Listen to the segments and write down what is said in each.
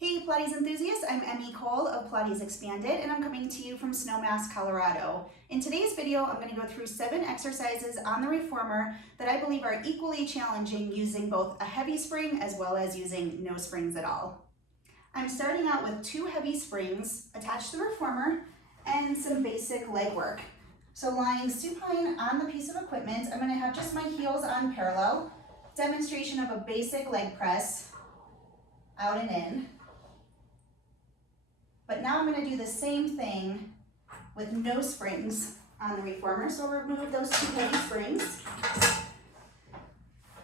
Hey Pilates enthusiasts, I'm Emmy Cole of Pilates Expanded and I'm coming to you from Snowmass, Colorado. In today's video, I'm going to go through 7 exercises on the reformer that I believe are equally challenging using both a heavy spring as well as using no springs at all. I'm starting out with 2 heavy springs attached to the reformer and some basic leg work. So lying supine on the piece of equipment, I'm going to have just my heels on parallel, demonstration of a basic leg press, out and in. But now I'm going to do the same thing with no springs on the reformer. So I'll remove those 2 heavy springs.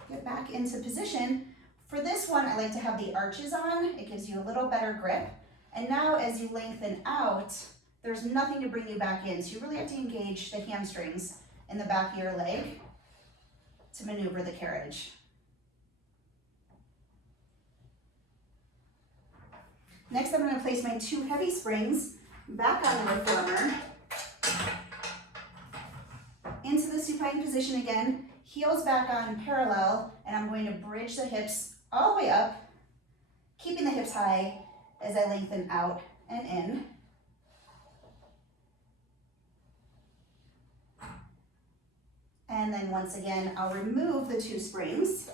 Get back into position. For this one, I like to have the arches on. It gives you a little better grip. And now as you lengthen out, there's nothing to bring you back in. So you really have to engage the hamstrings in the back of your leg to maneuver the carriage. Next, I'm going to place my 2 heavy springs back on the reformer, into the supine position again, heels back on parallel, and I'm going to bridge the hips all the way up, keeping the hips high as I lengthen out and in. And then once again, I'll remove the 2 springs.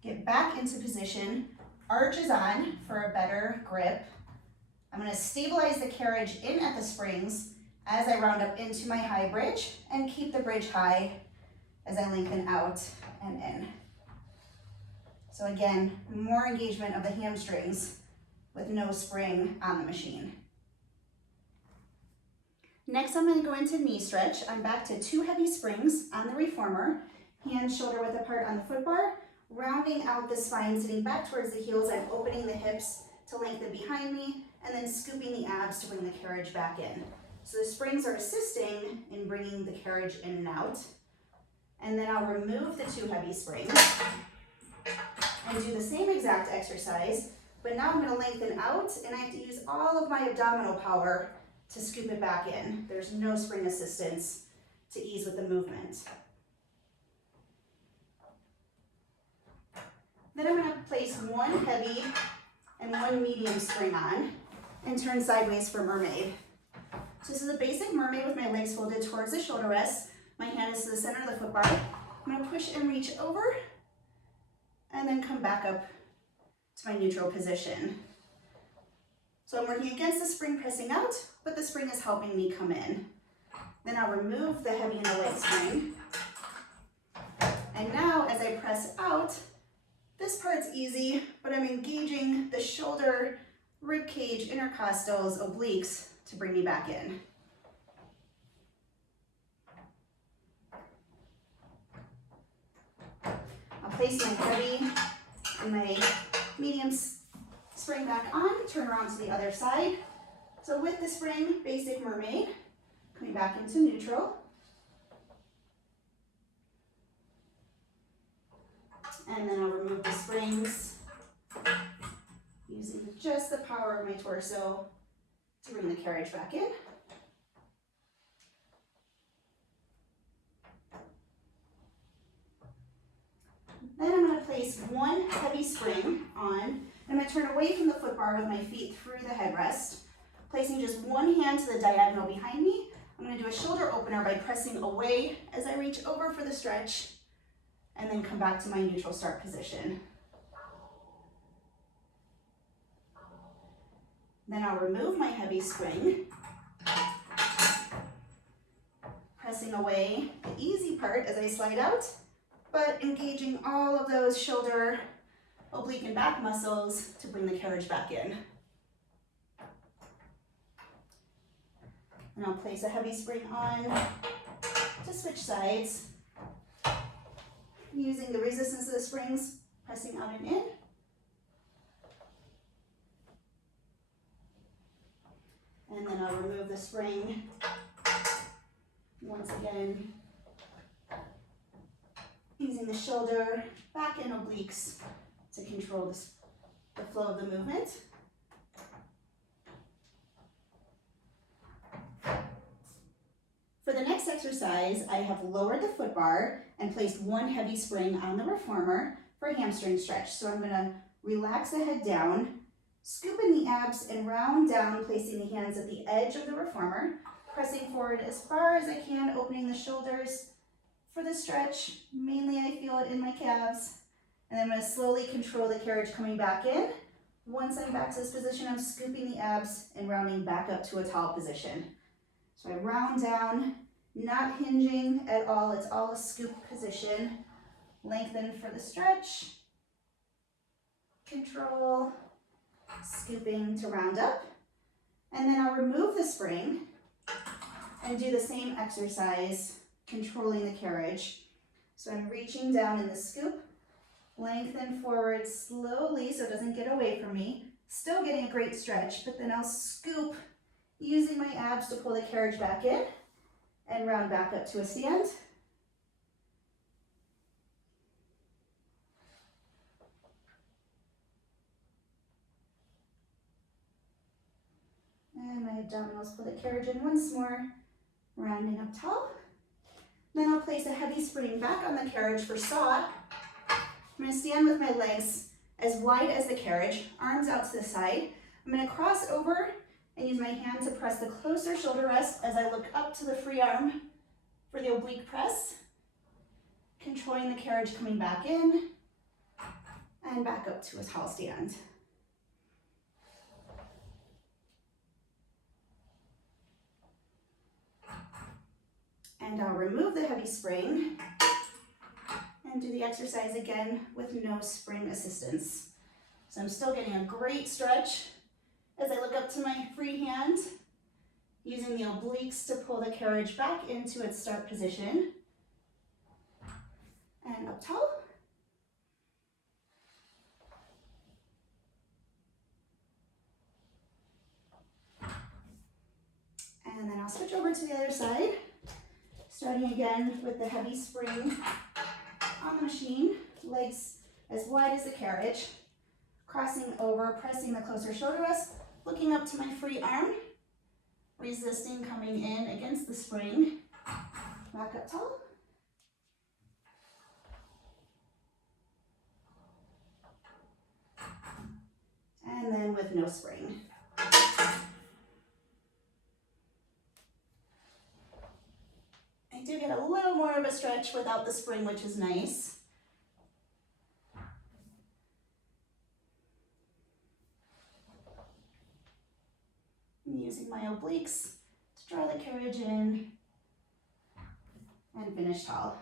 Get back into position, arches on for a better grip. I'm going to stabilize the carriage in at the springs as I round up into my high bridge and keep the bridge high as I lengthen out and in. So again, more engagement of the hamstrings with no spring on the machine. Next, I'm going to go into knee stretch. I'm back to 2 heavy springs on the reformer, hands shoulder width apart on the foot bar. Rounding out the spine, sitting back towards the heels, I'm opening the hips to lengthen behind me, and then scooping the abs to bring the carriage back in. So the springs are assisting in bringing the carriage in and out. And then I'll remove the 2 heavy springs and do the same exact exercise, but now I'm going to lengthen out, and I have to use all of my abdominal power to scoop it back in. There's no spring assistance to ease with the movement. Then I'm going to place 1 heavy and 1 medium spring on and turn sideways for Mermaid. So this is a basic Mermaid with my legs folded towards the shoulder rest. My hand is to the center of the foot bar. I'm going to push and reach over and then come back up to my neutral position. So I'm working against the spring, pressing out, but the spring is helping me come in. Then I'll remove the heavy and the light spring. And now as I press out, this part's easy, but I'm engaging the shoulder, rib cage, intercostals, obliques to bring me back in. I'll place my heavy and my medium spring back on, turn around to the other side. So with the spring, basic Mermaid, coming back into neutral. And then I'll remove the springs, using just the power of my torso to bring the carriage back in. Then I'm going to place 1 heavy spring on, and I'm going to turn away from the foot bar with my feet through the headrest, placing just 1 hand to the diagonal behind me. I'm going to do a shoulder opener by pressing away as I reach over for the stretch, and then come back to my neutral start position. Then I'll remove my heavy spring, pressing away the easy part as I slide out, but engaging all of those shoulder, oblique, and back muscles to bring the carriage back in. And I'll place a heavy spring on to switch sides, using the resistance of the springs, pressing out and in. And then I'll remove the spring once again, using the shoulder, back, and obliques to control the flow of the movement. For the next exercise, I have lowered the foot bar and placed 1 heavy spring on the reformer, for hamstring stretch. So I'm gonna relax the head down, scoop in the abs and round down, placing the hands at the edge of the reformer, pressing forward as far as I can, opening the shoulders for the stretch. Mainly I feel it in my calves. And I'm gonna slowly control the carriage coming back in. Once I'm back to this position, I'm scooping the abs and rounding back up to a tall position. So I round down, not hinging at all. It's all a scoop position. Lengthen for the stretch. Control, scooping to round up. And then I'll remove the spring and do the same exercise, controlling the carriage. So I'm reaching down in the scoop, lengthen forward slowly so it doesn't get away from me. Still getting a great stretch, but then I'll scoop using my abs to pull the carriage back in and round back up to a stand. And my abdominals pull the carriage in once more, rounding up tall. Then I'll place a heavy spring back on the carriage for saw. I'm going to stand with my legs as wide as the carriage, arms out to the side. I'm going to cross over and use my hand to press the closer shoulder rest as I look up to the free arm for the oblique press. Controlling the carriage coming back in and back up to a tall stand. And I'll remove the heavy spring and do the exercise again with no spring assistance. So I'm still getting a great stretch as I look up to my free hand, using the obliques to pull the carriage back into its start position. And up tall. And then I'll switch over to the other side, starting again with the heavy spring on the machine, legs as wide as the carriage, crossing over, pressing the closer shoulder rest, looking up to my free arm, resisting coming in against the spring, back up tall. And then with no spring. I do get a little more of a stretch without the spring, which is nice. I'm using my obliques to draw the carriage in and finish tall.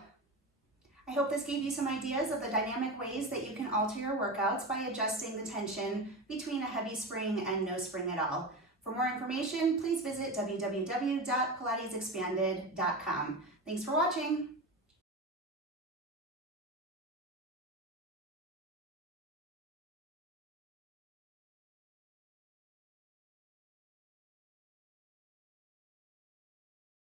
I hope this gave you some ideas of the dynamic ways that you can alter your workouts by adjusting the tension between a heavy spring and no spring at all. For more information, please visit www.pilatesexpanded.com. Thanks for watching.